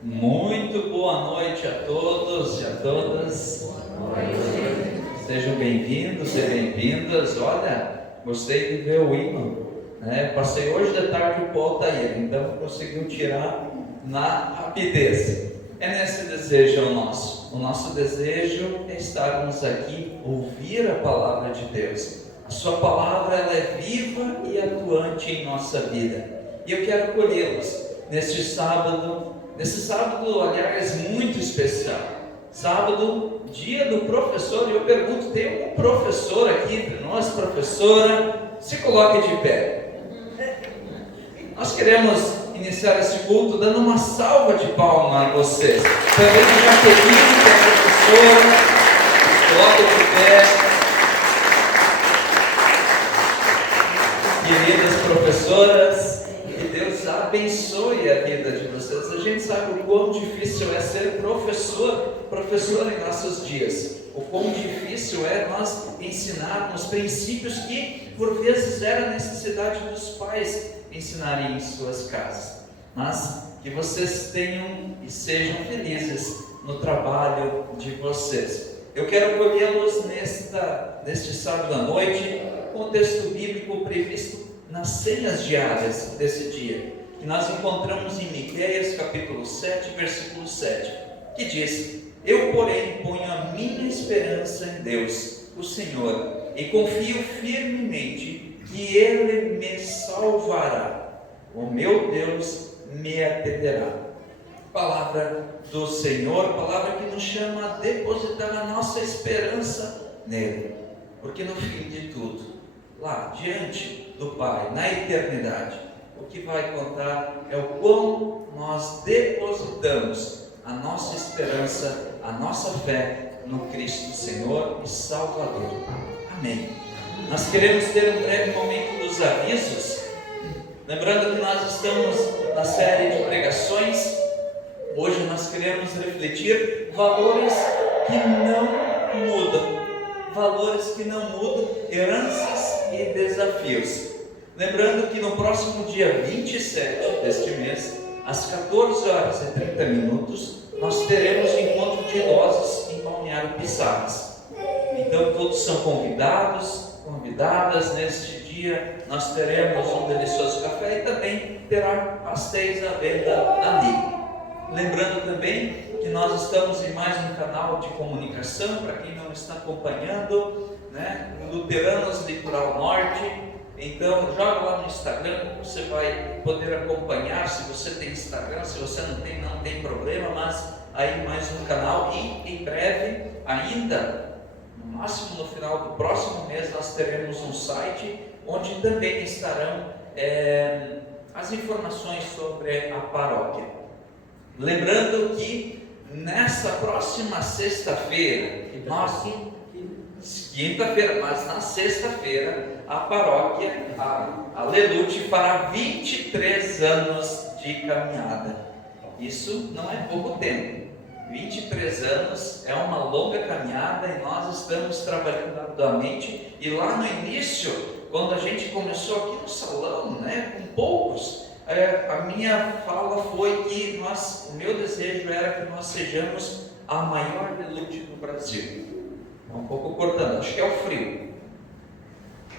Muito boa noite a todos e a todas. Boa noite. Sejam bem-vindos e bem-vindas. Olha, gostei de ver o hino, né? Passei hoje de tarde o pó tá aí, então conseguiu tirar na rapidez. É nesse desejo o nosso. O nosso desejo é estarmos aqui, ouvir a palavra de Deus. A sua palavra ela é viva e atuante em nossa vida. E eu quero acolhê-los neste sábado. Nesse sábado, aliás, muito especial, sábado, dia do professor, e eu pergunto, tem algum professor aqui entre nós? Professora, se coloque de pé. Nós queremos iniciar esse culto dando uma salva de palmas a vocês. Também a Jaqueline, que é professora, coloque de pé. Queridas professoras, que Deus abençoe a vida de vocês. A gente sabe o quão difícil é ser professor em nossos dias. O quão difícil é nós ensinarmos princípios que por vezes era necessidade dos pais ensinarem em suas casas. Mas que vocês tenham e sejam felizes no trabalho de vocês. Eu quero acolhê-los neste sábado à noite com o texto bíblico previsto nas cenas diárias desse dia, que nós encontramos em Miqueias capítulo 7, versículo 7, que diz: Eu, porém, ponho a minha esperança em Deus, o Senhor, e confio firmemente que Ele me salvará. O meu Deus me atenderá. Palavra do Senhor, palavra que nos chama a depositar a nossa esperança nele, porque no fim de tudo, lá diante do Pai, na eternidade, o que vai contar é o quão nós depositamos a nossa esperança, a nossa fé no Cristo Senhor e Salvador. Amém. Nós queremos ter um breve momento dos avisos, lembrando que nós estamos na série de pregações. Hoje nós queremos refletir valores que não mudam. Valores que não mudam, heranças e desafios. Lembrando que no próximo dia 27 deste mês, às 14 horas e 30 minutos, nós teremos o encontro de idosos em Balneário Pissarras. Então todos são convidadas neste dia. Nós teremos um delicioso café e também terá pastéis à venda ali. Lembrando também que nós estamos em mais um canal de comunicação, para quem não está acompanhando, né? Luteranos Litoral Norte. Então joga lá no Instagram, você vai poder acompanhar. Se você tem Instagram, se você não tem problema, mas aí mais um canal. E em breve, ainda no máximo no final do próximo mês, nós teremos um site onde também estarão as informações sobre a paróquia. Lembrando que nessa próxima sexta-feira, quinta-feira, mas na sexta-feira, a paróquia, a Lelute, fará 23 anos de caminhada. Isso não é pouco tempo. 23 anos é uma longa caminhada e nós estamos trabalhando arduamente. E lá no início, quando a gente começou aqui no salão, né, com poucos, a minha fala foi que o meu desejo era que nós sejamos a maior Lelute do Brasil. Um pouco cortando, acho que é o frio.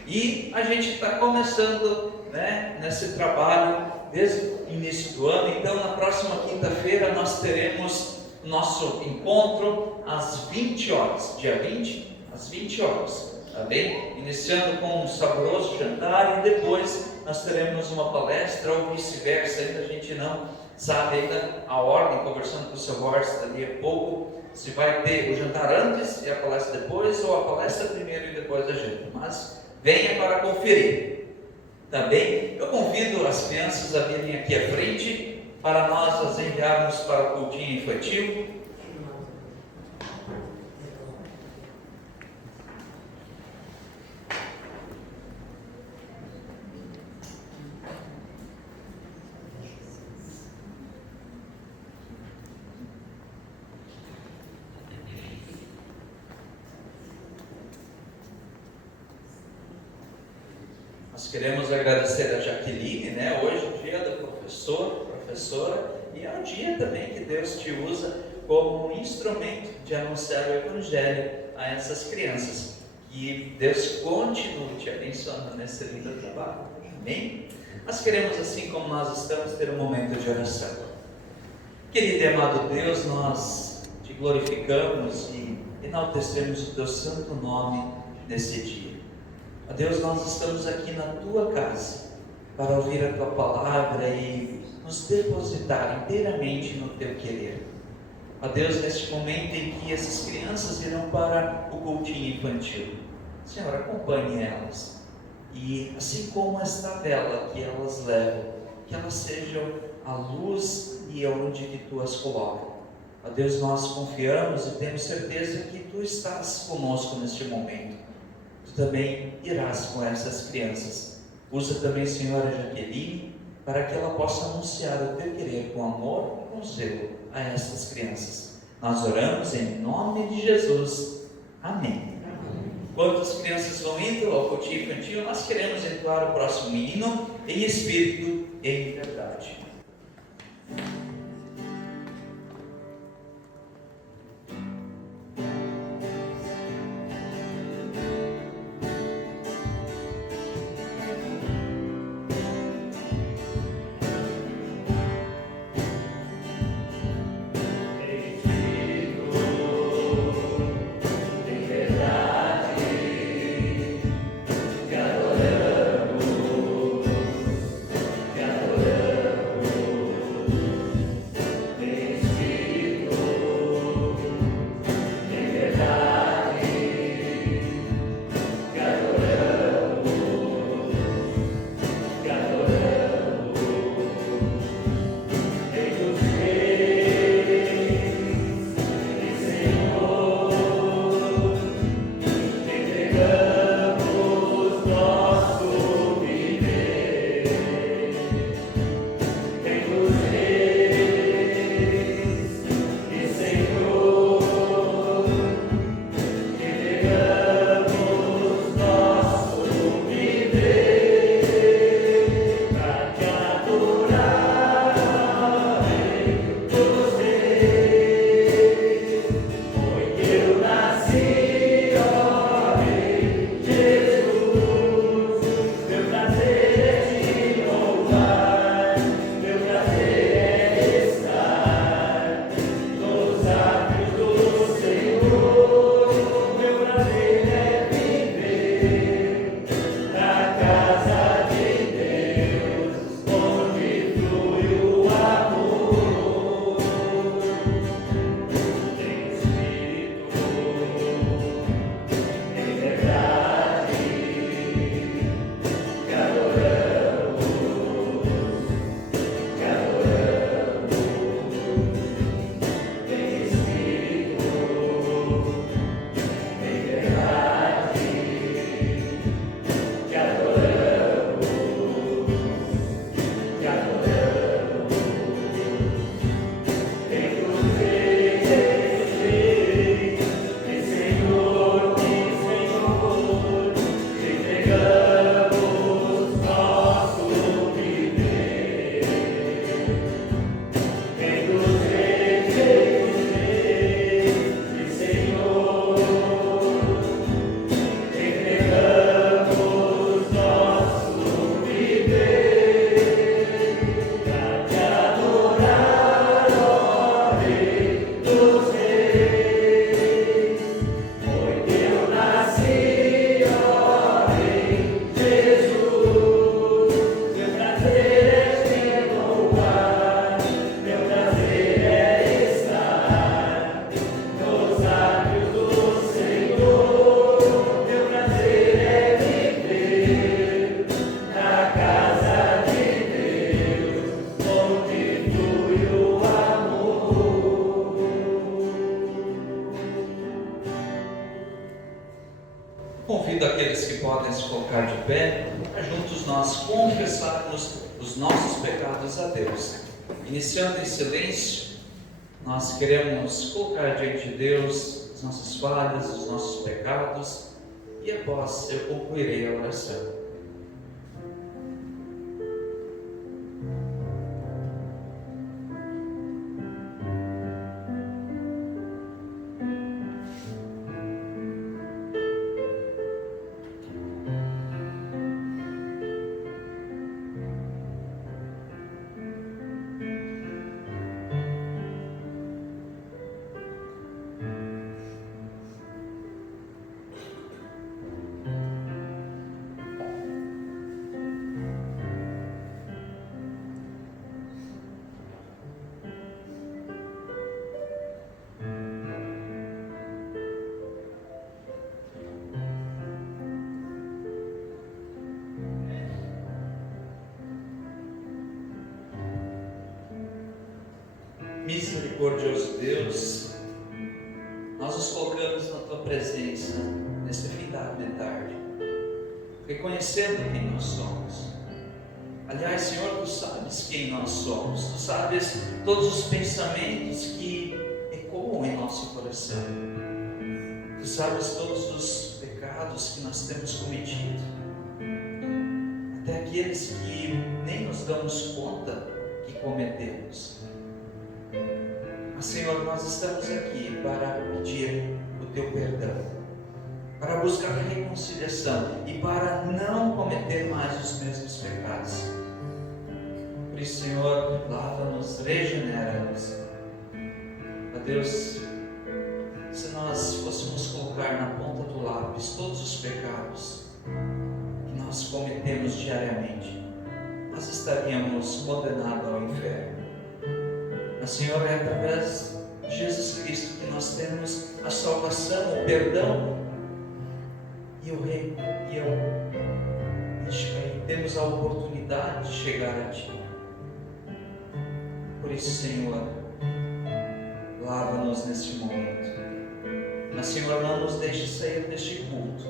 E a gente está começando, né, nesse trabalho desde o início do ano. Então, na próxima quinta-feira, nós teremos nosso encontro às 20 horas, dia 20, às 20 horas, tá bem? Iniciando com um saboroso jantar e depois nós teremos uma palestra ou vice-versa, ainda a gente não sabe ainda a ordem, conversando com o seu Horst ali a pouco, se vai ter o jantar antes e a palestra depois, ou a palestra primeiro e depois a janta, mas venha para conferir, tá bem? Eu convido as crianças a virem aqui à frente, para nós as enviarmos para o cultinho infantil. Nós queremos agradecer a Jaqueline, né? Hoje é o dia do professora, e é um dia também que Deus te usa como um instrumento de anunciar o Evangelho a essas crianças. Que Deus continue te abençoando nesse lindo trabalho. Amém? Nós queremos, assim como nós estamos, ter um momento de oração. Querido e amado Deus, nós te glorificamos e enaltecemos o teu santo nome nesse dia. Ó Deus, nós estamos aqui na tua casa para ouvir a tua palavra e nos depositar inteiramente no teu querer. Ó Deus, neste momento em que essas crianças irão para o cultinho infantil, Senhor, acompanhe elas. E assim como esta vela que elas levam, que elas sejam a luz e onde que tu as colocas. Ó Deus, nós confiamos e temos certeza que tu estás conosco neste momento. Tu também irás com essas crianças. Usa também, Senhora Jaqueline, para que ela possa anunciar o teu querer com amor e com zelo a essas crianças. Nós oramos em nome de Jesus. Amém. Enquanto as crianças vão indo ao cultinho infantil, nós queremos entoar o próximo hino em espírito e em verdade. Convido aqueles que podem se colocar de pé, para juntos nós confessarmos os nossos pecados a Deus. Iniciando em silêncio, nós queremos colocar diante de Deus as nossas falhas, os nossos pecados, e após eu concluirei a oração. Misericordioso Deus, nós nos colocamos na Tua presença neste fim da tarde, reconhecendo quem nós somos. Aliás, Senhor, Tu sabes quem nós somos, Tu sabes todos os pensamentos que ecoam em nosso coração, Tu sabes todos os pecados que nós temos cometido, até aqueles que nem nos damos conta que cometemos. Mas, Senhor, nós estamos aqui para pedir o Teu perdão, para buscar a reconciliação e para não cometer mais os mesmos pecados. Por isso, Senhor, lava-nos, regenera-nos. Ó Deus, se nós fôssemos colocar na ponta do lápis todos os pecados que nós cometemos diariamente, nós estaríamos condenados ao inferno. Mas, Senhor, é através de Jesus Cristo que nós temos a salvação, o perdão e temos a oportunidade de chegar a Ti. Por isso, Senhor, lava-nos neste momento. Mas, Senhor, não nos deixe sair deste culto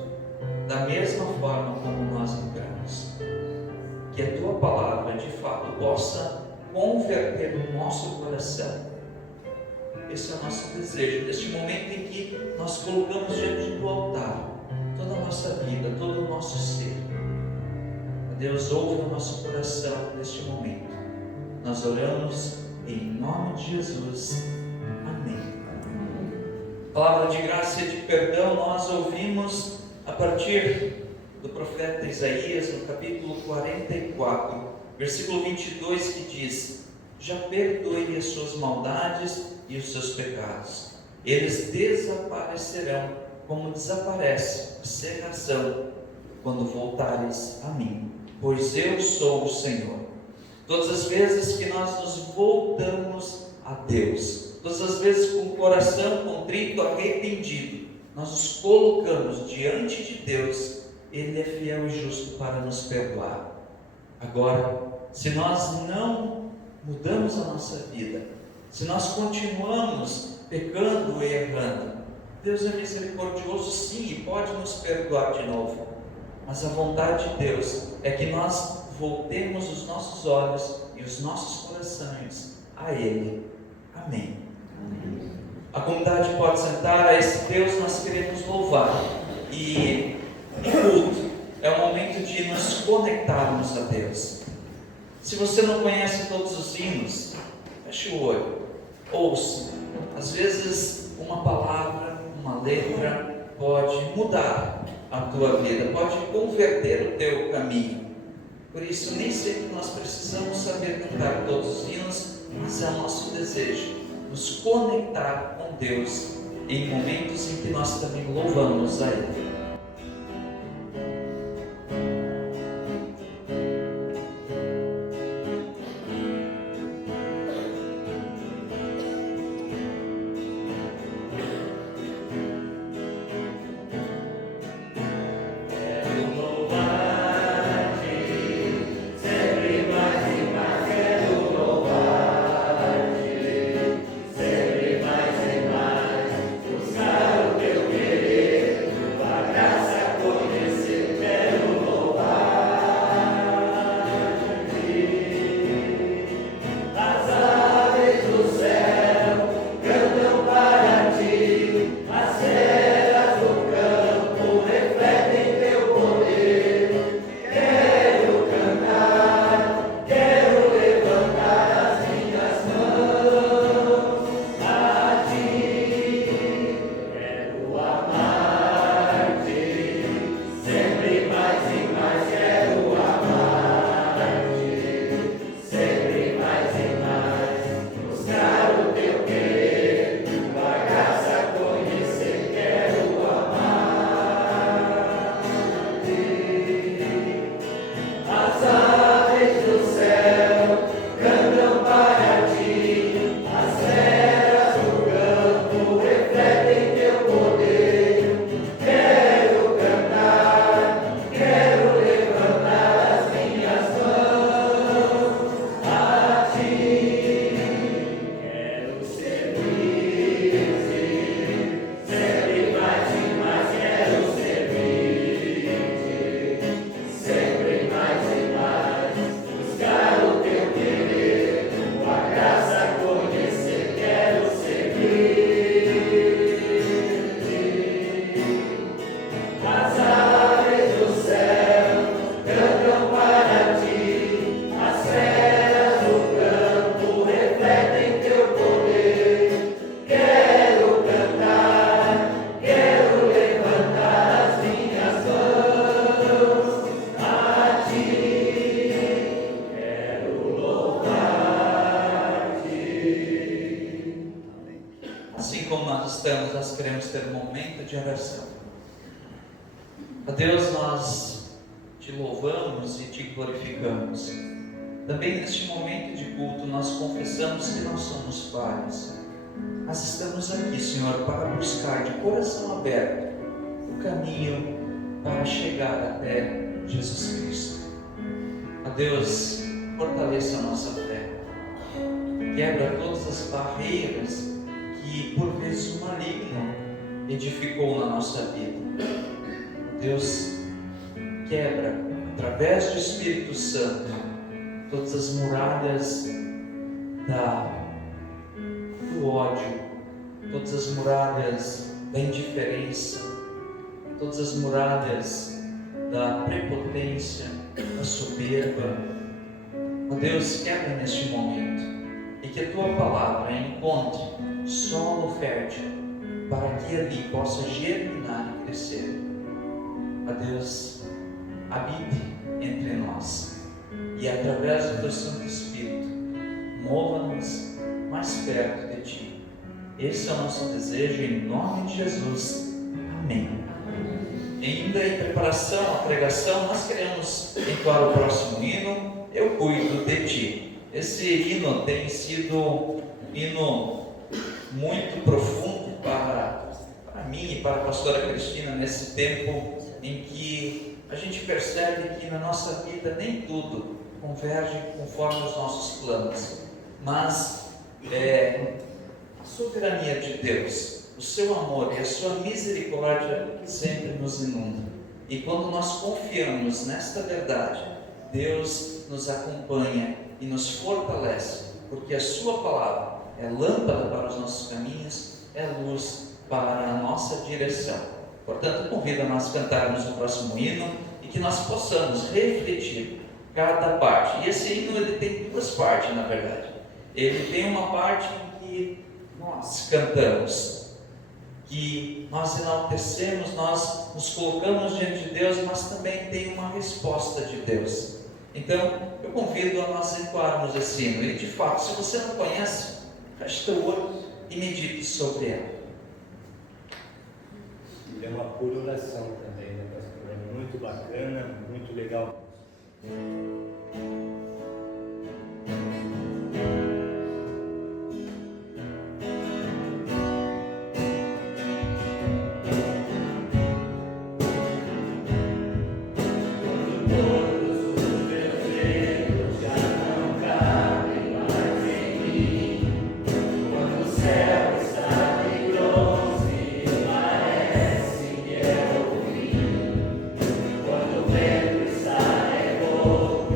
da mesma forma como nós entramos. Que a Tua palavra, de fato, possa converter no nosso coração. Esse é o nosso desejo, neste momento em que nós colocamos diante do altar toda a nossa vida, todo o nosso ser. Deus, ouve o nosso coração neste momento. Nós oramos em nome de Jesus. Amém. Palavra de graça e de perdão nós ouvimos a partir do profeta Isaías, no capítulo 44, versículo 22, que diz: já perdoe as suas maldades e os seus pecados, eles desaparecerão como desaparece a cerração quando voltares a mim, pois eu sou o Senhor. Todas as vezes que nós nos voltamos a Deus, todas as vezes com o coração contrito, arrependido, nós nos colocamos diante de Deus, Ele é fiel e justo para nos perdoar. Agora, se nós não mudamos a nossa vida, se nós continuamos pecando e errando, Deus é misericordioso sim e pode nos perdoar de novo, mas a vontade de Deus é que nós voltemos os nossos olhos e os nossos corações a Ele. Amém. Amém. A comunidade pode sentar. A esse Deus nós queremos louvar, e em culto é o momento de nos conectarmos a Deus. Se você não conhece todos os hinos, feche o olho, ouça. Às vezes uma palavra, uma letra pode mudar a tua vida, pode converter o teu caminho. Por isso, nem sempre nós precisamos saber cantar todos os hinos, mas é o nosso desejo nos conectar com Deus em momentos em que nós também louvamos a Ele. ser um momento de oração. Ó Deus, nós te louvamos e te glorificamos. Também neste momento de culto nós confessamos que nós somos falhos. Nós estamos aqui, Senhor, para buscar de coração aberto o caminho para chegar até Jesus Cristo. Ó Deus, fortaleça a nossa fé. Quebra todas as barreiras que por vezes o maligno edificou na nossa vida. Deus, quebra através do Espírito Santo todas as muralhas do ódio, todas as muralhas da indiferença, todas as muralhas da prepotência, da soberba. Ó Deus, quebra neste momento e que a tua palavra encontre solo fértil para que ali possa germinar e crescer. Ó Deus, habite entre nós e através do teu Santo Espírito mova-nos mais perto de ti. Esse é o nosso desejo em nome de Jesus. Amém. Ainda em preparação à pregação, nós queremos entoar o próximo hino, Eu Cuido de Ti. Esse hino tem sido um hino muito profundo para mim e para a pastora Cristina nesse tempo em que a gente percebe que na nossa vida nem tudo converge conforme os nossos planos, mas a soberania de Deus, o seu amor e a sua misericórdia sempre nos inundam. E quando nós confiamos nesta verdade, Deus nos acompanha e nos fortalece, porque a sua palavra é lâmpada para os nossos caminhos, é luz para a nossa direção. Portanto, convido a nós cantarmos o próximo hino e que nós possamos refletir cada parte. E esse hino ele tem duas partes, na verdade. Ele tem uma parte em que nós cantamos, que nós enaltecemos, nós nos colocamos diante de Deus, mas também tem uma resposta de Deus. Então, eu convido a nós entoarmos esse hino. E de fato, se você não conhece, feche teu olho e medite sobre ela. É uma pura oração também, né, pastor? É muito bacana, muito legal. Quando o vento está nervoso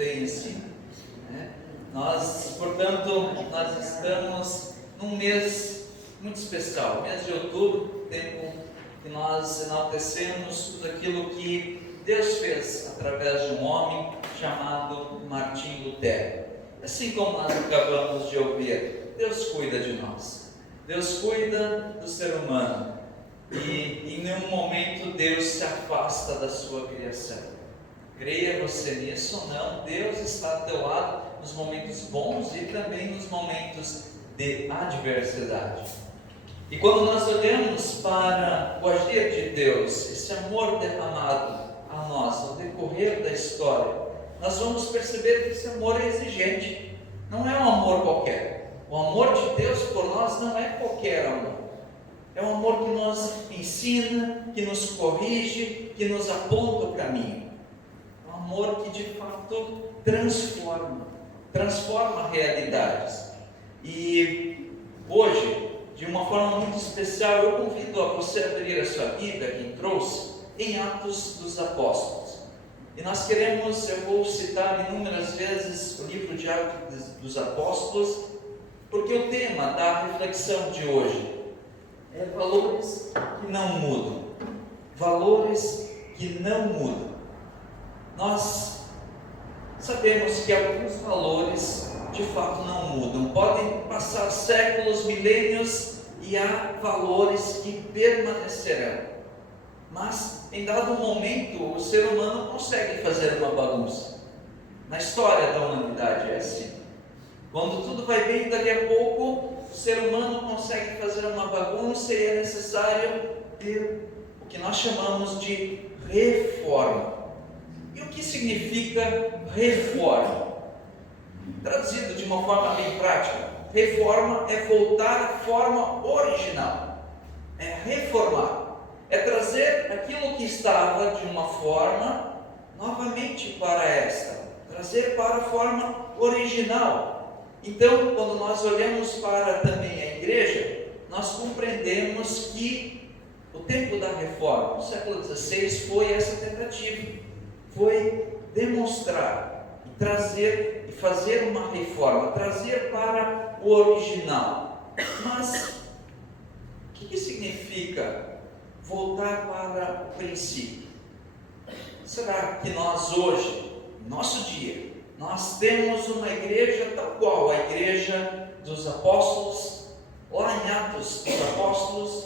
bem assim, né? Portanto, nós estamos num mês muito especial, mês de outubro, tempo que nós enaltecemos tudo aquilo que Deus fez através de um homem chamado Martim Lutero. Assim como nós acabamos de ouvir, Deus cuida de nós, Deus cuida do ser humano, e em nenhum momento Deus se afasta da sua criação. Creia você nisso ou não, Deus está do teu lado nos momentos bons e também nos momentos de adversidade. E quando nós olhamos para o agir de Deus, esse amor derramado a nós no decorrer da história, nós vamos perceber que esse amor é exigente, não é um amor qualquer. O amor de Deus por nós não é qualquer amor. É um amor que nos ensina, que nos corrige, que nos aponta o caminho. É um amor que de fato transforma realidades. E hoje, de uma forma muito especial, eu convido a você a abrir a sua Bíblia, quem trouxe, em Atos dos Apóstolos. E nós queremos, eu vou citar inúmeras vezes o livro de Atos dos Apóstolos, porque o tema da reflexão de hoje é valores que não mudam. Valores que não mudam. Nós sabemos que alguns valores de fato não mudam. Podem passar séculos, milênios, e há valores que permanecerão. Mas em dado momento o ser humano consegue fazer uma bagunça. Na história da humanidade é assim. Quando tudo vai bem, daqui a pouco o ser humano consegue fazer uma bagunça e é necessário ter o que nós chamamos de reforma. E o que significa reforma? Traduzido de uma forma bem prática, reforma é voltar à forma original, é reformar, é trazer aquilo que estava de uma forma novamente para esta, trazer para a forma original. Então, quando nós olhamos para também a igreja, nós compreendemos que o tempo da reforma, no século XVI, foi essa tentativa, foi demonstrar e trazer e fazer uma reforma, trazer para o original. Mas o que significa voltar para o princípio? Será que nós hoje, no nosso dia, nós temos uma igreja tal qual a igreja dos apóstolos, lá em Atos dos Apóstolos?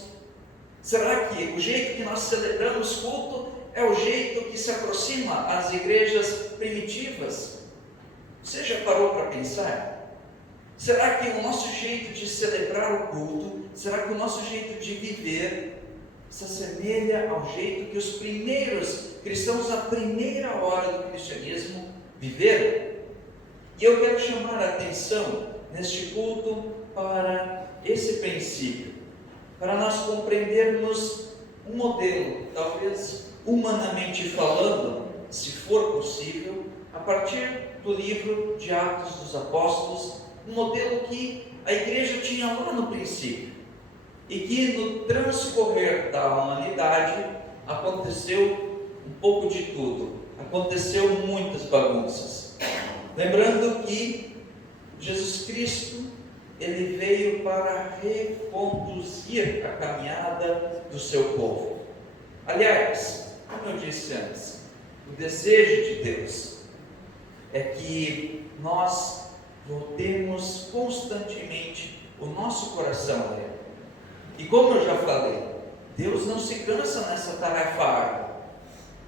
Será que o jeito que nós celebramos culto é o jeito que se aproxima às igrejas primitivas? Você já parou para pensar? Será que o nosso jeito de celebrar o culto, será que o nosso jeito de viver se assemelha ao jeito que os primeiros cristãos, na primeira hora do cristianismo, viveram? E eu quero chamar a atenção neste culto para esse princípio, para nós compreendermos um modelo, talvez humanamente falando, se for possível, a partir do livro de Atos dos Apóstolos, um modelo que a igreja tinha lá no princípio, e que no transcorrer da humanidade aconteceu um pouco de tudo, aconteceu muitas bagunças. Lembrando que Jesus Cristo, ele veio para reconduzir a caminhada do seu povo. Aliás, como eu disse antes, o desejo de Deus é que nós voltemos constantemente o nosso coração a Ele. E como eu já falei, Deus não se cansa nessa tarefa árdua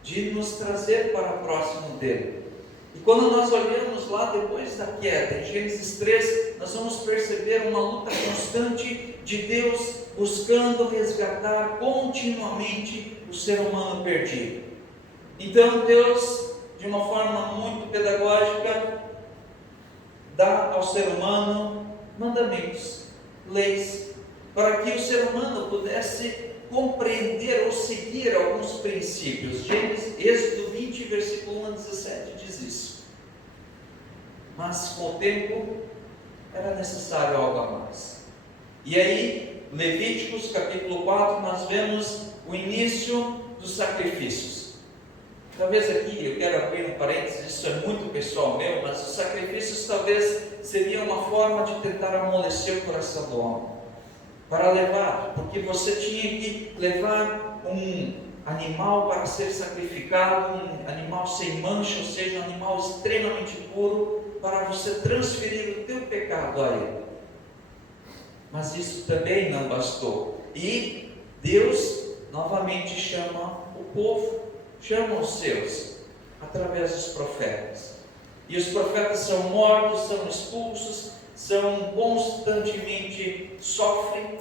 de nos trazer para próximo dele. E quando nós olhamos lá depois da queda, em Gênesis 3, nós vamos perceber uma luta constante de Deus buscando resgatar continuamente o ser humano perdido. Então Deus, de uma forma muito pedagógica, dá ao ser humano mandamentos, leis, para que o ser humano pudesse compreender ou seguir alguns princípios. Êxodo 20, versículo 1 a 17 diz isso. Mas com o tempo era necessário algo a mais. E aí, Levíticos capítulo 4, nós vemos o início dos sacrifícios. Talvez aqui, eu quero abrir um parênteses, isso é muito pessoal meu, mas os sacrifícios talvez seriam uma forma de tentar amolecer o coração do homem, para levar, porque você tinha que levar um animal para ser sacrificado, um animal sem mancha, ou seja, um animal extremamente puro, para você transferir o teu pecado a ele. Mas isso também não bastou, e Deus novamente chama o povo, chama os seus, através dos profetas. E os profetas são mortos, são expulsos, são constantemente sofrem,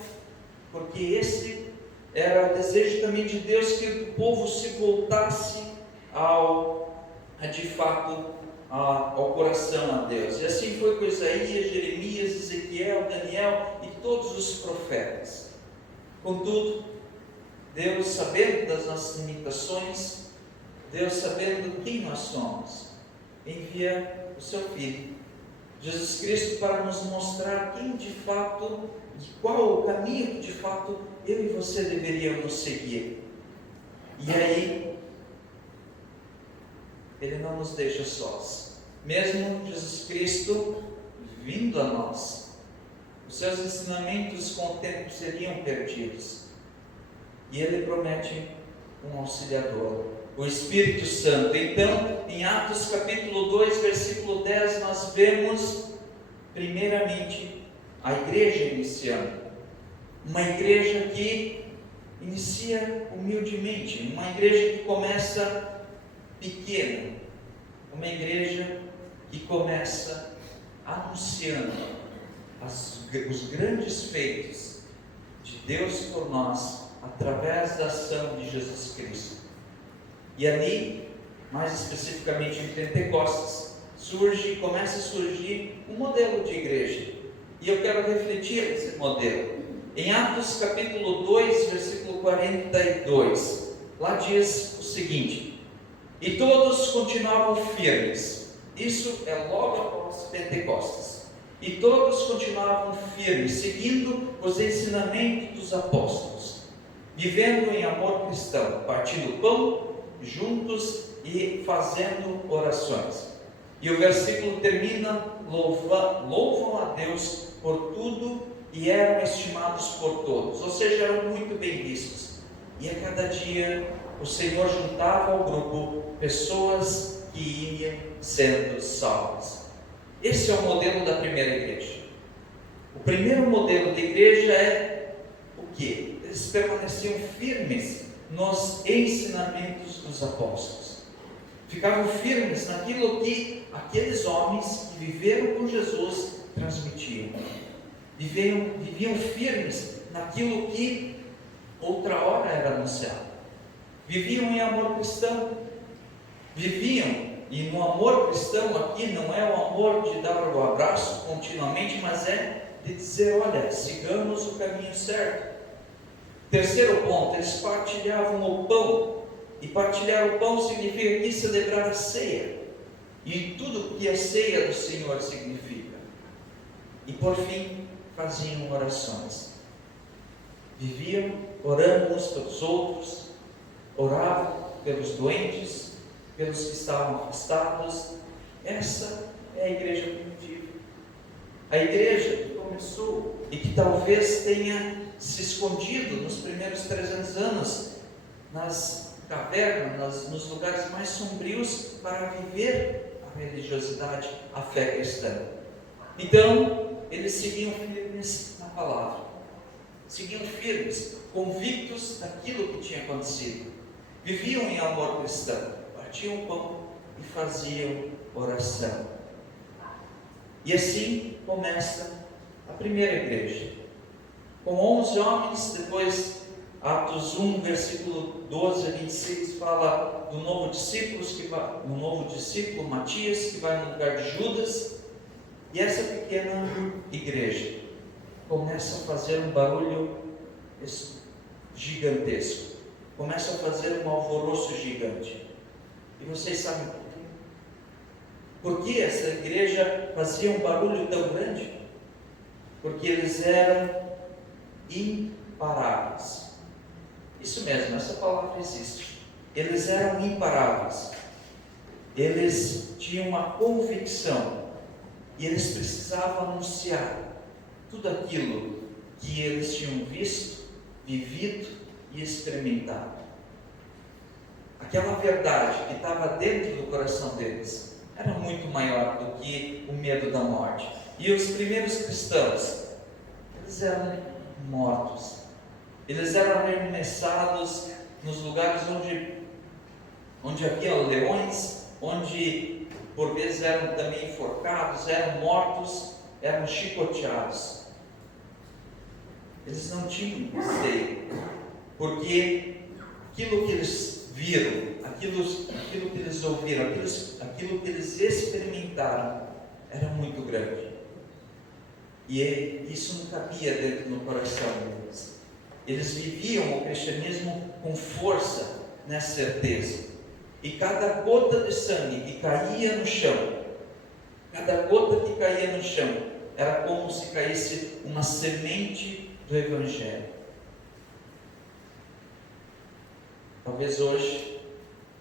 porque esse era o desejo também de Deus, que o povo se voltasse de fato ao coração a Deus. E assim foi com Isaías, Jeremias, Ezequiel, Daniel e todos os profetas. Contudo, Deus, sabendo das nossas limitações, Deus, sabendo quem nós somos, envia o seu Filho, Jesus Cristo, para nos mostrar quem de fato, e qual o caminho que de fato eu e você deveríamos seguir. E aí, Ele não nos deixa sós. Mesmo Jesus Cristo vindo a nós, os seus ensinamentos com o tempo seriam perdidos. E Ele promete um auxiliador, o Espírito Santo. Então, em Atos capítulo 2, versículo 10, nós vemos primeiramente a igreja iniciando. Uma igreja que inicia humildemente, uma igreja que começa pequena, uma igreja que começa anunciando os grandes feitos de Deus por nós, através da ação de Jesus Cristo. E ali, mais especificamente em Pentecostes, começa a surgir um modelo de igreja. E eu quero refletir esse modelo. Em Atos capítulo 2, versículo 42, lá diz o seguinte: e todos continuavam firmes. Isso é logo após Pentecostes. E todos continuavam firmes, seguindo os ensinamentos dos apóstolos, vivendo em amor cristão, partindo pão juntos e fazendo orações. E o versículo termina: louvam a Deus por tudo e eram estimados por todos, ou seja, eram muito bem vistos. E a cada dia o Senhor juntava ao grupo pessoas que iam sendo salvas. Esse é o modelo da primeira igreja. O primeiro modelo de igreja é o quê? Eles permaneciam firmes nos ensinamentos dos apóstolos. Ficavam firmes naquilo que aqueles homens que viveram com Jesus transmitiam. Viviam firmes naquilo que outra hora era anunciado. Viviam em amor cristão. E no amor cristão aqui não é o amor de dar o abraço continuamente, mas é de dizer: olha, sigamos o caminho certo. Terceiro ponto, eles partilhavam o pão. E partilhar o pão significa aqui celebrar a ceia, e tudo que a ceia do Senhor significa. E por fim, faziam orações. Viviam orando uns pelos outros, oravam pelos doentes, pelos que estavam afastados. Essa é a igreja primitiva. A igreja que começou e que talvez tenha se escondido nos primeiros 300 anos nas cavernas, nos lugares mais sombrios, para viver a religiosidade, a fé cristã. Então, eles seguiam firmes na palavra, seguiam firmes, convictos daquilo que tinha acontecido, viviam em amor cristão, partiam o pão e faziam oração. E assim começa a primeira igreja, com 11 homens. Depois, Atos 1, versículo 12 a 26, fala do novo discípulo Matias, que vai no lugar de Judas. E essa pequena igreja começa a fazer um barulho gigantesco, começa a fazer um alvoroço gigante. E vocês sabem por quê? Por que essa igreja fazia um barulho tão grande? Porque eles eram imparáveis. Isso mesmo, essa palavra existe. eles eram imparáveis, eles tinham uma convicção, e eles precisavam anunciar tudo aquilo que eles tinham visto, vivido e experimentado. Aquela verdade que estava dentro do coração deles era muito maior do que o medo da morte. E os primeiros cristãos, eles eram mortos, eles eram arremessados nos lugares onde havia leões, onde por vezes eram também enforcados, eram mortos, eram chicoteados. Eles não tinham receio, porque aquilo que eles viram, aquilo que eles ouviram, aquilo que eles experimentaram era muito grande. E isso não cabia dentro do coração deles. Eles viviam o cristianismo com força, nessa certeza. E cada gota de sangue que caía no chão, era como se caísse uma semente do Evangelho. Talvez hoje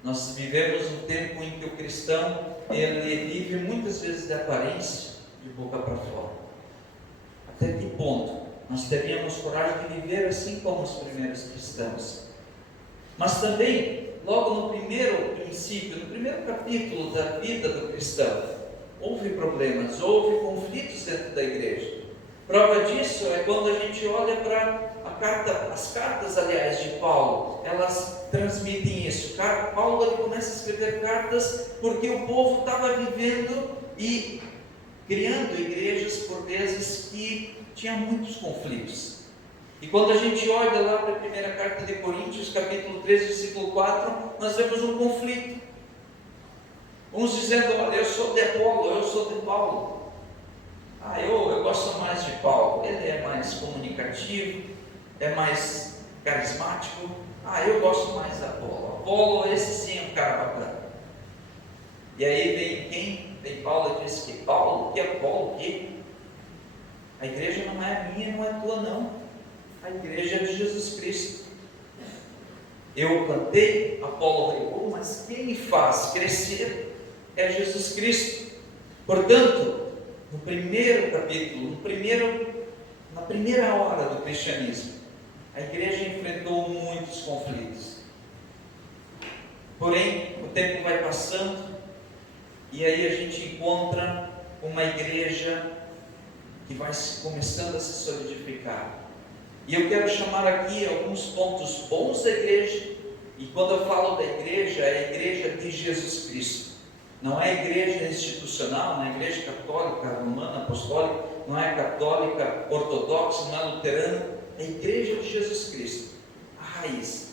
nós vivemos um tempo em que o cristão ele vive muitas vezes de aparência, de boca para fora. Até que ponto nós teríamos coragem de viver assim como os primeiros cristãos? Mas também, logo no primeiro princípio, no primeiro capítulo da vida do cristão, houve problemas, houve conflitos dentro da igreja. Prova disso é quando a gente olha para as cartas, aliás, de Paulo. Elas transmitem isso. Paulo ele começa a escrever cartas porque o povo estava vivendo e criando igrejas, por vezes, que tinham muitos conflitos. E quando a gente olha lá para a primeira carta de Coríntios, capítulo 13, versículo 4, nós vemos um conflito. Uns dizendo: olha, eu sou de Apolo, eu sou de Paulo. Eu gosto mais de Paulo, ele é mais comunicativo, é mais carismático. Eu gosto mais de Apolo. Apolo, esse sim é um cara bacana. E aí vem quem? Vem Paulo e diz que Paulo, que Apolo, que? A igreja não é minha, não é tua não. A igreja é de Jesus Cristo. Eu plantei, Apolo regou, mas quem me faz crescer é Jesus Cristo. Portanto, no primeiro capítulo, na primeira hora do cristianismo, a igreja enfrentou muitos conflitos. Porém, o tempo vai passando e aí a gente encontra uma igreja que vai começando a se solidificar. E eu quero chamar aqui alguns pontos bons da igreja. E quando eu falo da igreja, é a igreja de Jesus Cristo. Não é a igreja institucional, não é a igreja católica, romana, apostólica, não é católica, ortodoxa, não é luterana, é a igreja de Jesus Cristo, a raiz.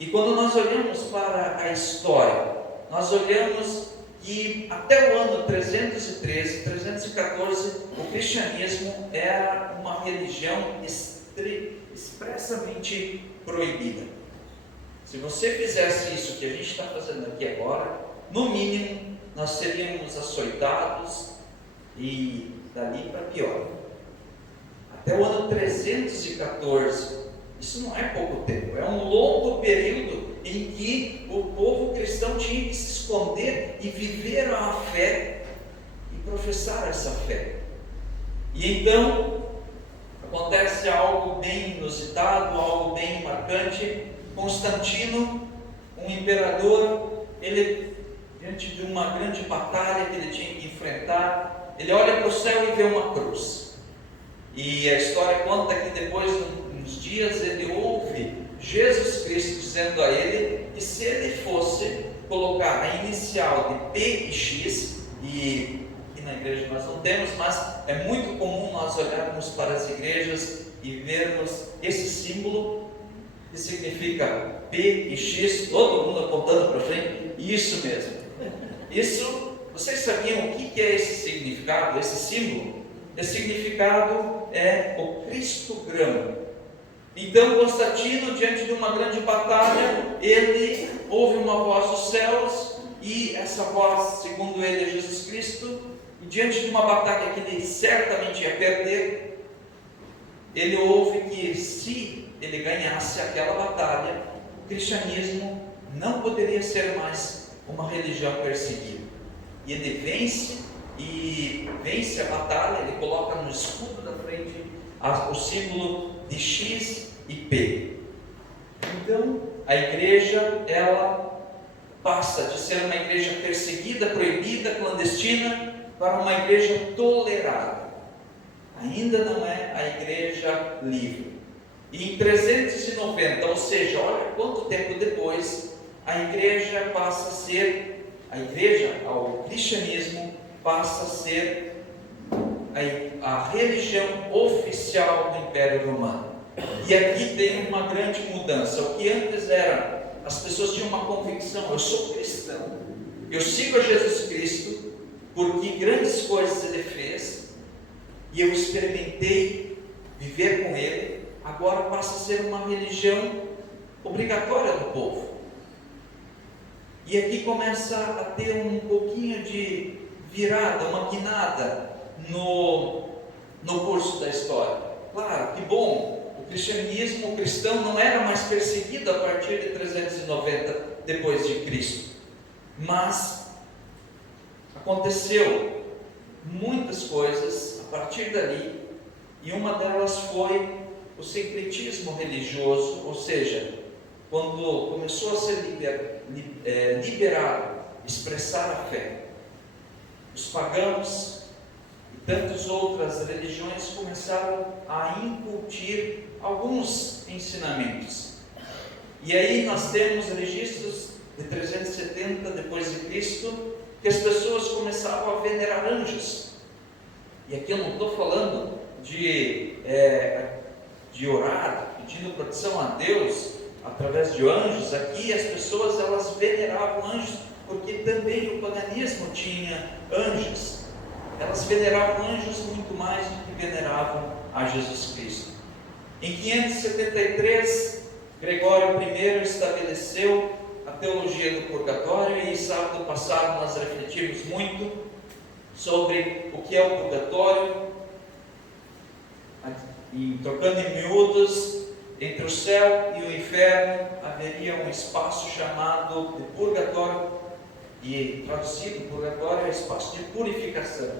E quando nós olhamos para a história, nós olhamos que até o ano 313, 314, o cristianismo era uma religião expressamente proibida. Se você fizesse isso que a gente está fazendo aqui agora, no mínimo nós seríamos açoitados e dali para pior. Até o ano 314, isso não é pouco tempo, é um longo período em que o povo cristão tinha que se esconder e viver a fé e professar essa fé. E então acontece algo bem inusitado, algo bem marcante. Constantino, um imperador, ele, diante de uma grande batalha que ele tinha que enfrentar, ele olha para o céu e vê uma cruz. E a história conta que depois de uns dias ele ouve Jesus Cristo dizendo a ele que se ele fosse colocar a inicial de P e X, e aqui na igreja nós não temos, mas é muito comum nós olharmos para as igrejas e vermos esse símbolo que significa P e X, todo mundo apontando para frente. Isso mesmo. Isso, vocês sabiam o que é esse significado, esse símbolo? Esse significado é o cristograma. Então Constantino, diante de uma grande batalha, ele ouve uma voz dos céus, e essa voz, segundo ele, é Jesus Cristo. E diante de uma batalha que ele certamente ia perder, ele ouve que se ele ganhasse aquela batalha, o cristianismo não poderia ser mais uma religião perseguida. E ele vence a batalha, ele coloca no escudo da frente o símbolo de X e P. Então, a igreja, ela passa de ser uma igreja perseguida, proibida, clandestina, para uma igreja tolerada. Ainda não é a igreja livre. E em 390, ou seja, olha quanto tempo depois, a igreja passa a ser, o cristianismo passa a ser a religião oficial do Império Romano. E aqui tem uma grande mudança. O que antes era, as pessoas tinham uma convicção: eu sou cristão, eu sigo a Jesus Cristo, porque grandes coisas Ele fez, e eu experimentei viver com Ele. Agora passa a ser uma religião obrigatória do povo. E aqui começa a ter um pouquinho de virada, uma guinada no curso da história. Claro, que bom, o cristianismo, o cristão não era mais perseguido a partir de 390 depois de Cristo. Mas aconteceu muitas coisas a partir dali, e uma delas foi o sincretismo religioso, ou seja, quando começou a ser liberado, expressar a fé, os pagãos e tantas outras religiões começaram a incutir alguns ensinamentos. E aí nós temos registros de 370 depois de Cristo, que as pessoas começavam a venerar anjos. E aqui eu não estou falando de orar, pedindo proteção a Deus através de anjos. Aqui as pessoas, elas veneravam anjos, porque também o paganismo tinha anjos. Elas veneravam anjos muito mais do que veneravam a Jesus Cristo. Em 573, Gregório I estabeleceu a teologia do purgatório, e sábado passado nós refletimos muito sobre o que é o purgatório, e trocando em miúdos, entre o céu e o inferno haveria um espaço chamado de purgatório, e traduzido, purgatório é espaço de purificação.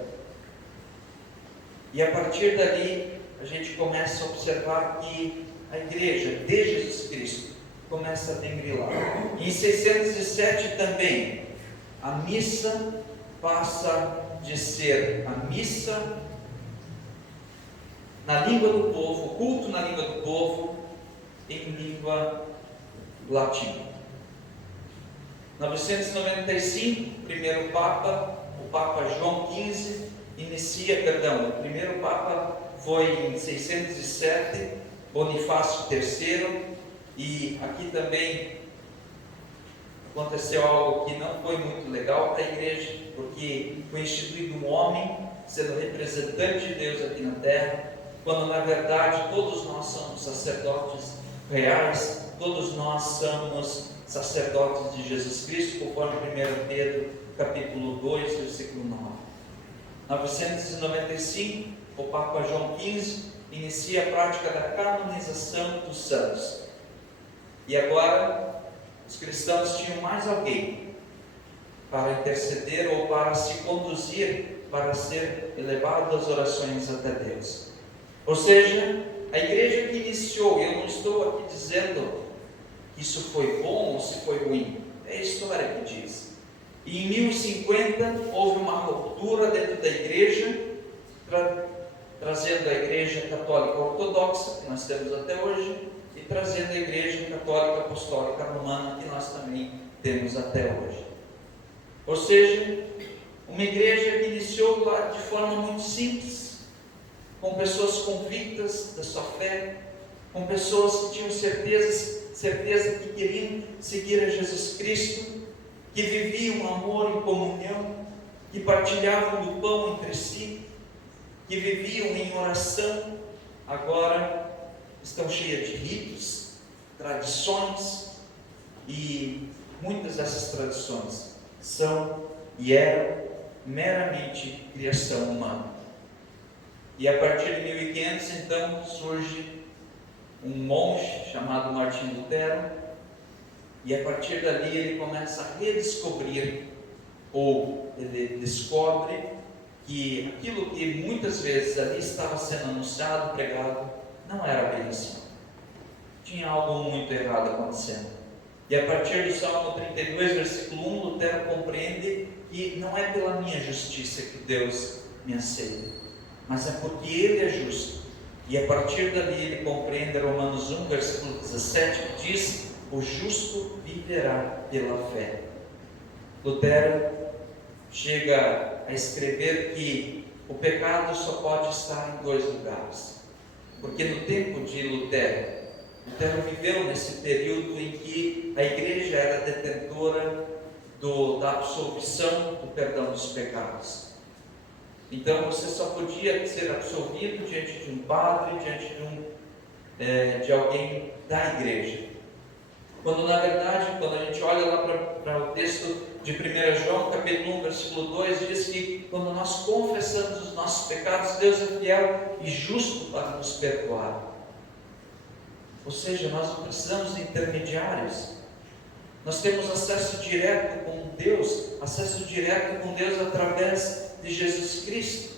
E a partir dali a gente começa a observar que a igreja de Jesus Cristo começa a degringolar. Em 607 também, a missa passa de ser a missa na língua do povo, o culto na língua do povo, em língua latina. 995, primeiro Papa, o Papa João XV, o primeiro Papa foi em 607, Bonifácio III, e aqui também aconteceu algo que não foi muito legal para a igreja, porque foi instituído um homem sendo representante de Deus aqui na terra, quando na verdade todos nós somos sacerdotes reais, todos nós somos sacerdotes de Jesus Cristo, conforme 1 Pedro capítulo 2, versículo 9. 995, o Papa João XV inicia a prática da canonização dos santos. E agora os cristãos tinham mais alguém para interceder ou para se conduzir, para ser elevado às orações até Deus. Ou seja, a igreja que iniciou, eu não estou aqui dizendo que isso foi bom ou se foi ruim, é a história que diz. E em 1050 houve uma ruptura dentro da igreja, trazendo a igreja católica ortodoxa, que nós temos até hoje, e trazendo a igreja católica apostólica romana, que nós também temos até hoje. Ou seja, uma igreja que iniciou lá de forma muito simples, com pessoas convictas da sua fé, com pessoas que tinham certeza que queriam seguir a Jesus Cristo, que viviam amor em comunhão, que partilhavam do pão entre si, que viviam em oração. Agora estão cheias de ritos, tradições, e muitas dessas tradições são e eram meramente criação humana. E a partir de 1500 então surge um monge chamado Martinho Lutero, E a partir dali ele começa a redescobrir, ou ele descobre que aquilo que muitas vezes ali estava sendo anunciado, pregado, não era bem assim. Tinha algo muito errado acontecendo. E a partir do Salmo 32, versículo 1, Lutero compreende que não é pela minha justiça que Deus me aceita, mas é porque Ele é justo. E a partir dali ele compreende Romanos 1, versículo 17, que diz: o justo viverá pela fé. Lutero chega a escrever que o pecado só pode estar em dois lugares. Porque no tempo de Lutero viveu nesse período em que a igreja era detentora da absolvição, do perdão dos pecados. Então você só podia ser absolvido diante de um padre, diante de alguém da igreja. Quando na verdade, quando a gente olha lá para o texto de 1 João, capítulo 1, versículo 2, diz que quando nós confessamos os nossos pecados, Deus é fiel e justo para nos perdoar. Ou seja, nós não precisamos de intermediários. Nós temos acesso direto com Deus através de Jesus Cristo.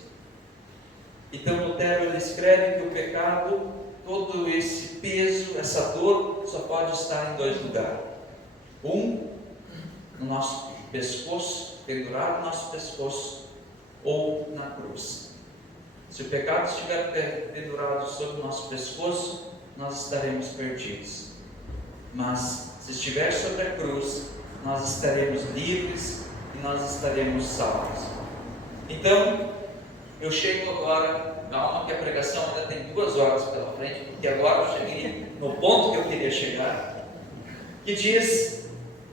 Então Lutero ele escreve que o pecado, todo esse peso, essa dor, só pode estar em dois lugares. Um, no nosso pescoço, pendurado no nosso pescoço, ou na cruz. Se o pecado estiver pendurado sobre o nosso pescoço, nós estaremos perdidos. Mas se estiver sobre a cruz, nós estaremos livres e nós estaremos salvos. Então, eu chego agora, calma que a pregação ainda tem 2 horas pela frente, porque agora eu cheguei no ponto que eu queria chegar, que diz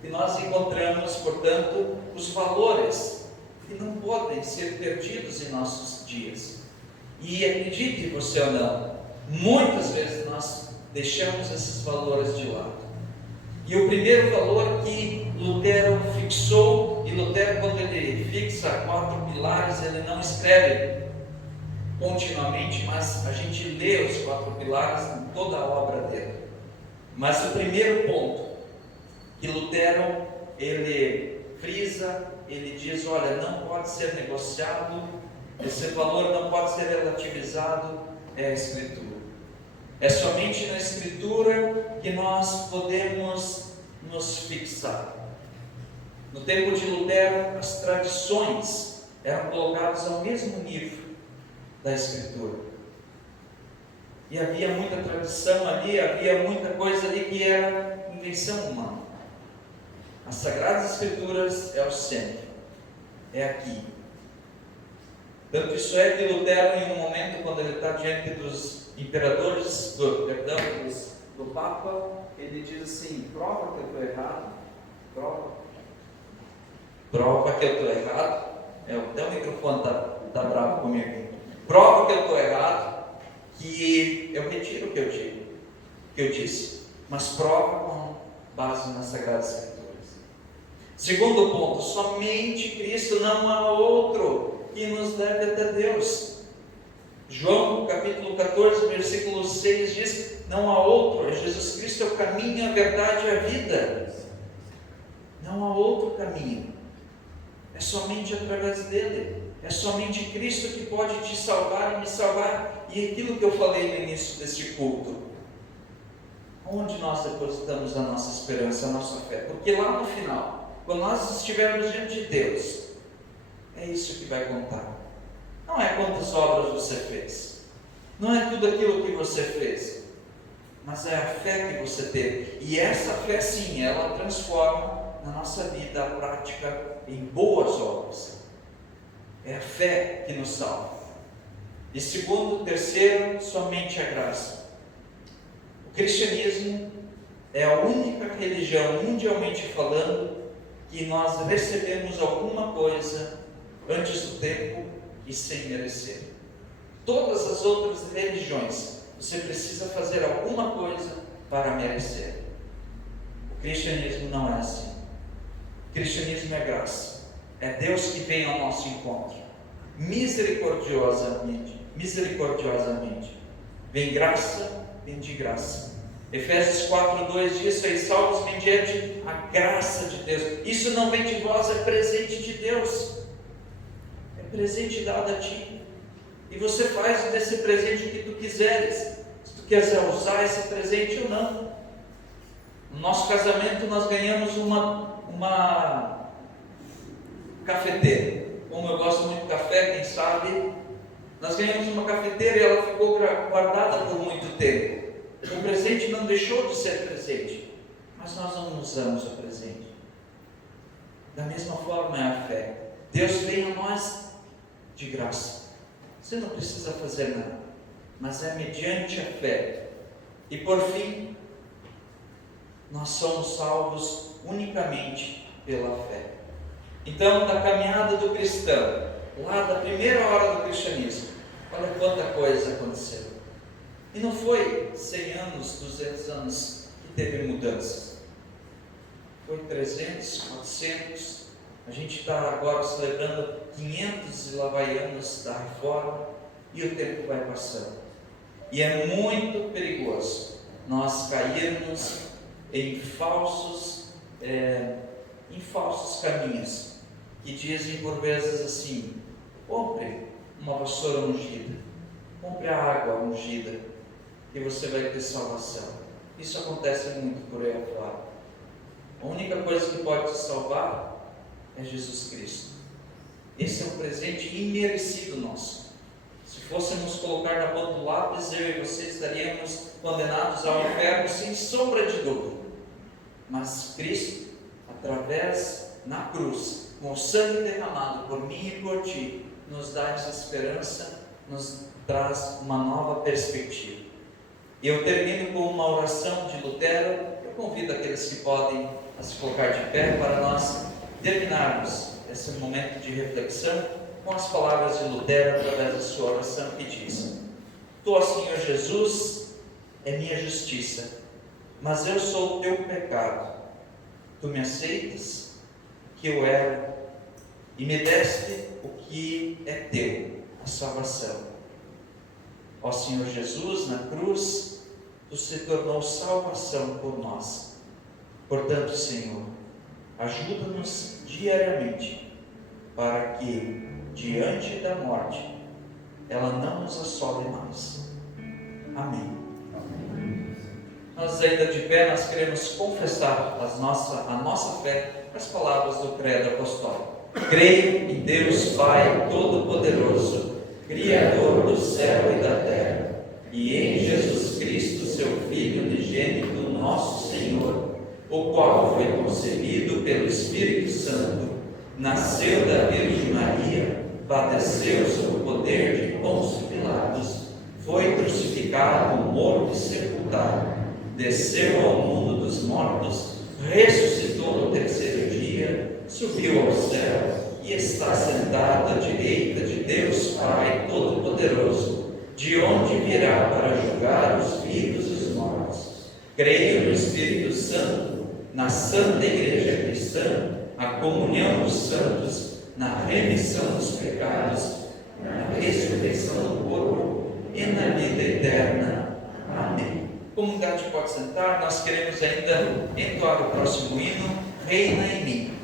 que nós encontramos, portanto, os valores que não podem ser perdidos em nossos dias. E acredite você ou não, muitas vezes nós deixamos esses valores de lado. E o primeiro valor que Lutero fixou, e Lutero, quando ele fixa 4 pilares, ele não escreve continuamente, mas a gente lê os 4 pilares em toda a obra dele. Mas o primeiro ponto que Lutero ele frisa, ele diz: olha, não pode ser negociado, esse valor não pode ser relativizado, é a Escritura. É somente na Escritura que nós podemos nos fixar. No tempo de Lutero, as tradições eram colocadas ao mesmo nível da Escritura. E havia muita tradição ali, havia muita coisa ali que era invenção humana. As Sagradas Escrituras é o centro, é aqui. Tanto isso é que Lutero, em um momento, quando ele está diante dos imperadores, do Papa, ele diz assim: prova que eu estou errado, prova que eu estou errado. Até o microfone está bravo comigo. Prova que eu estou errado, que eu retiro o que eu disse, mas prova com base nas Sagradas Escrituras. Segundo ponto, somente Cristo, não há outro que nos leve até Deus. João capítulo 14, versículo 6 diz: não há outro, Jesus Cristo é o caminho, a verdade e a vida. Não há outro caminho, é somente através dele, é somente Cristo que pode te salvar e me salvar. E aquilo que eu falei no início deste culto, onde nós depositamos a nossa esperança, a nossa fé? Porque lá no final, quando nós estivermos diante de Deus, é isso que vai contar. Não é quantas obras você fez, não é tudo aquilo que você fez, mas é a fé que você teve. E essa fé, sim, ela transforma na nossa vida a prática em boas obras. É a fé que nos salva. E segundo, terceiro, somente a graça. O cristianismo é a única religião, mundialmente falando, que nós recebemos alguma coisa antes do tempo e sem merecer. Todas as outras religiões, você precisa fazer alguma coisa para merecer. O cristianismo não é assim. O cristianismo é graça. É Deus que vem ao nosso encontro, misericordiosamente. Vem graça, vem de graça. Efésios 4:2 diz: "Sois salvos mediante a graça de Deus." Isso não vem de vós, é presente de Deus. É presente dado a ti. E você faz desse presente o que tu quiseres. Se tu quiser usar esse presente ou não. No nosso casamento nós ganhamos uma cafeteira. Como eu gosto muito de café, quem sabe, nós ganhamos uma cafeteira e ela ficou guardada por muito tempo. O presente não deixou de ser presente, mas nós não usamos o presente. Da mesma forma é a fé. Deus vem a nós de graça. Você não precisa fazer nada, mas é mediante a fé. E por fim, nós somos salvos unicamente pela fé. Então, da caminhada do cristão, lá da primeira hora do cristianismo, olha quanta coisa aconteceu. E não foi 100 anos, 200 anos que teve mudanças. Foi 300, 400. A gente está agora celebrando 500 e lá vai anos da reforma. E o tempo vai passando. E é muito perigoso nós cairmos em falsos caminhos. Que dizem por vezes assim: compre uma vassoura ungida. Compre a água ungida. E você vai ter salvação. Isso acontece muito por aí afora. A única coisa que pode te salvar é Jesus Cristo. Esse é um presente imerecido nosso. Se fôssemos colocar na ponta do lápis, eu e você estaríamos condenados ao inferno sem sombra de dúvida. Mas Cristo, na cruz, com o sangue derramado por mim e por ti, nos dá essa esperança, nos traz uma nova perspectiva. E eu termino com uma oração de Lutero. Eu convido aqueles que podem a se colocar de pé para nós terminarmos esse momento de reflexão com as palavras de Lutero através da sua oração, que diz: Tu, ó Senhor Jesus, é minha justiça, mas eu sou o teu pecado. Tu me aceitas, que eu era, e me deste o que é teu, a salvação. Ó Senhor Jesus, na cruz, Tu se tornou salvação por nós. Portanto, Senhor, ajuda-nos diariamente, para que, diante da morte, ela não nos assole mais. Amém. Nós ainda de pé, nós queremos confessar a nossa fé com as palavras do credo apostólico. Creio em Deus Pai Todo-Poderoso, Criador do céu e da terra, e em Jesus Cristo, seu Filho unigênito, nosso Senhor, o qual foi concebido pelo Espírito Santo, nasceu da Virgem Maria, padeceu sob o poder de Pôncio Pilatos, foi crucificado, morto e sepultado, desceu ao mundo dos mortos, ressuscitou no terceiro dia, subiu ao céu e está sentado à direita de Deus Pai Todo-Poderoso, de onde virá para julgar os vivos e os mortos. Creio no Espírito Santo, na Santa Igreja Cristã, na comunhão dos santos, na remissão dos pecados, na ressurreição do corpo e na vida eterna. Amém. A comunidade pode sentar. Nós queremos ainda entoar o próximo hino, Reina em mim.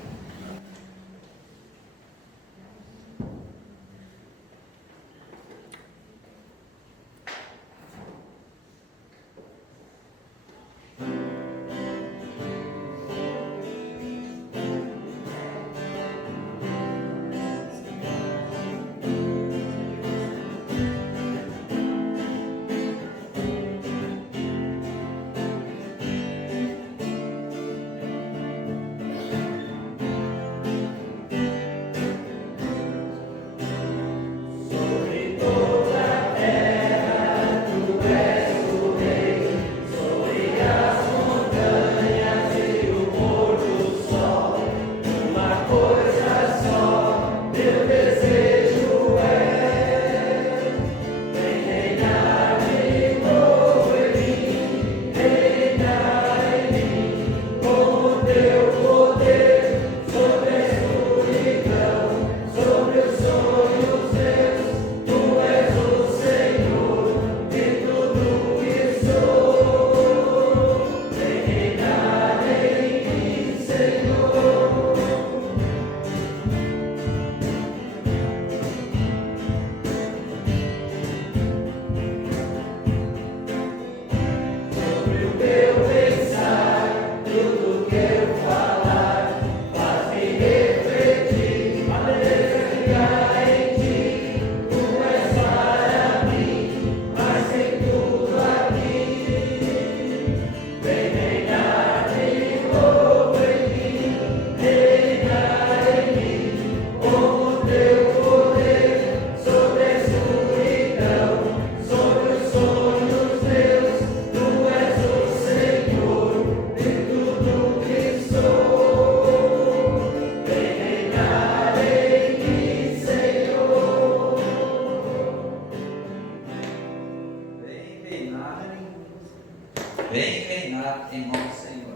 reinar em nós, Senhor.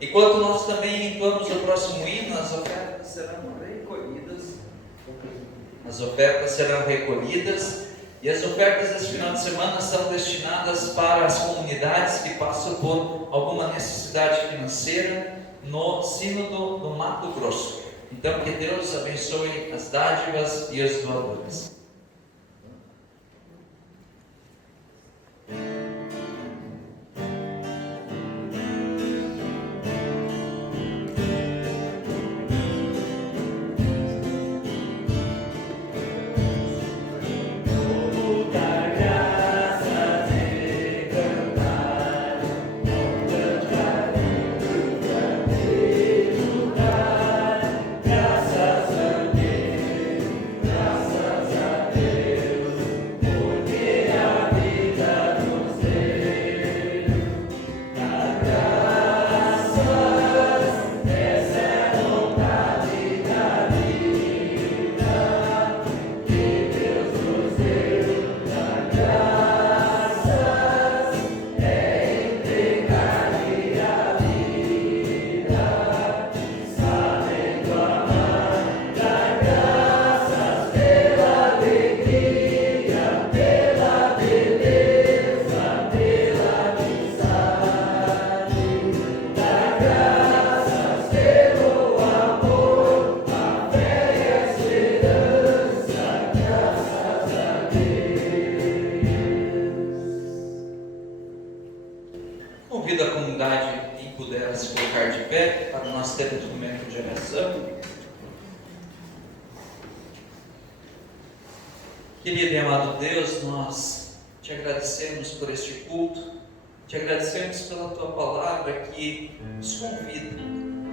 Enquanto nós também entoamos o próximo hino, as ofertas serão recolhidas. As ofertas serão recolhidas e as ofertas desse final de semana são destinadas para as comunidades que passam por alguma necessidade financeira no Sínodo do Mato Grosso. Então, que Deus abençoe as dádivas e os doadores. Convido a comunidade, quem puder, a se colocar de pé para nós termos um momento de oração. Querido e amado Deus, nós te agradecemos por este culto, te agradecemos pela tua palavra que nos convida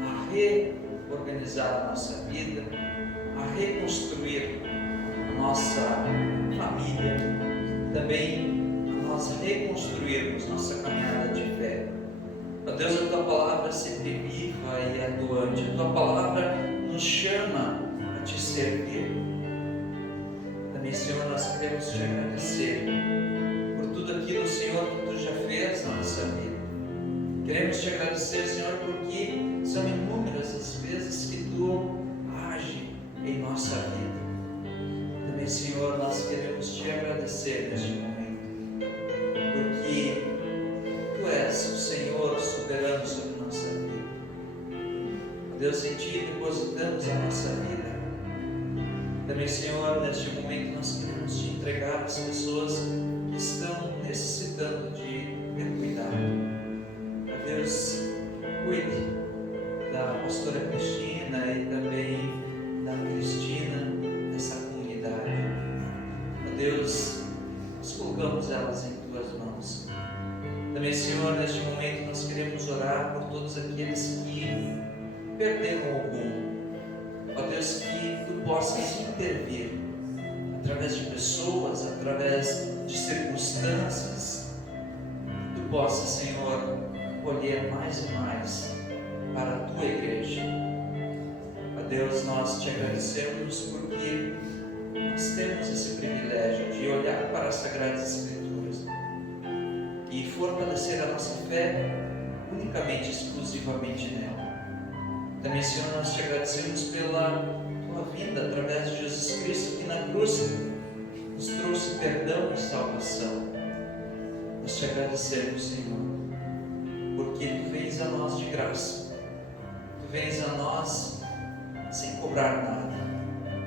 a reorganizar a nossa vida, a reconstruir a nossa família, também a nós reconstruirmos nossa caminhada de fé. Ó Deus, a tua palavra sempre viva e atuante, a tua palavra nos chama a te servir. Também, Senhor, nós queremos te agradecer por tudo aquilo, Senhor, que tu já fez na nossa vida. Queremos te agradecer, Senhor, porque são inúmeras as vezes que tu age em nossa vida. Também, Senhor, nós queremos te agradecer neste momento, porque tu és o Senhor soberano sobre nossa vida. Deus, em ti depositamos a nossa vida. Também, Senhor, neste momento nós queremos te entregar as pessoas que estão necessitando de cuidado. Deus, cuide da pastora Cristina e também da Cristina, dessa comunidade. Deus, nós colocamos elas em tuas mãos. Também, Senhor, neste momento nós queremos orar por todos aqueles que perderam o rumo. Ó Deus, que tu possas intervir através de pessoas, através de circunstâncias, que tu possas, Senhor, colher mais e mais para a tua igreja. Ó Deus, nós te agradecemos porque nós temos esse privilégio de olhar para as Sagradas Escrituras e fortalecer a nossa fé unicamente, exclusivamente nela. Também, Senhor, nós te agradecemos pela tua vinda através de Jesus Cristo, que na cruz nos trouxe perdão e salvação. Nós te agradecemos, Senhor, porque tu vens a nós de graça, tu vens a nós sem cobrar nada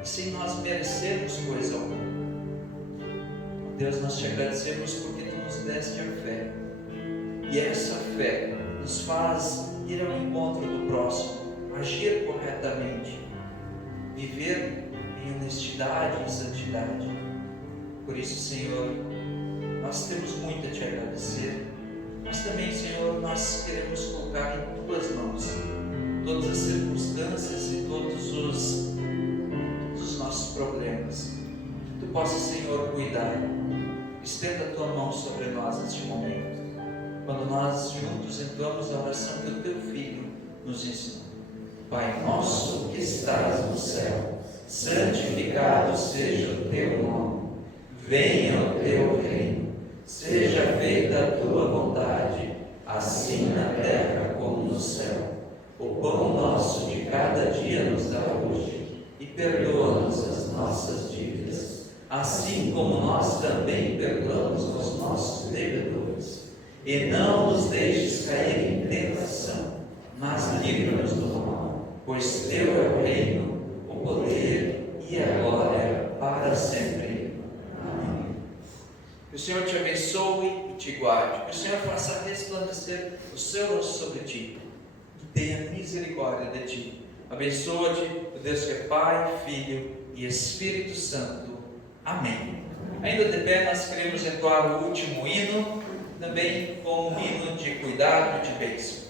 e sem nós merecermos coisa alguma. Deus, nós te agradecemos porque tu nos deste a fé, e essa fé nos faz ir ao encontro do próximo, agir corretamente, viver em honestidade e santidade. Por isso, Senhor, nós temos muito a te agradecer, mas também, Senhor, nós queremos colocar em tuas mãos todas as circunstâncias e todos os nossos problemas. Que tu possas, Senhor, cuidar. Estenda a tua mão sobre nós neste momento, quando nós juntos entoamos a oração que o teu Filho nos ensinou. Pai nosso que estás no céu, santificado seja o teu nome. Venha o teu reino, seja feita a tua vontade, assim na terra como no céu. O pão nosso de cada dia nos dá hoje, e perdoa-nos as nossas dívidas, assim como nós também perdoamos aos nossos devedores. E não nos deixes cair em tentação, mas livra-nos do mal, pois teu é o reino, o poder e a glória para sempre. Amém. Que o Senhor te abençoe e te guarde, que o Senhor faça resplandecer o seu rosto sobre ti, que tenha misericórdia de ti. Abençoa-te, o Deus que é Pai, Filho e Espírito Santo. Amém. Ainda de pé, nós queremos entoar o último hino, também com um hino de cuidado e de bênção.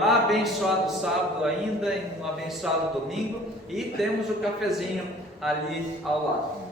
Abençoado sábado ainda, um abençoado domingo, e temos o cafezinho ali ao lado.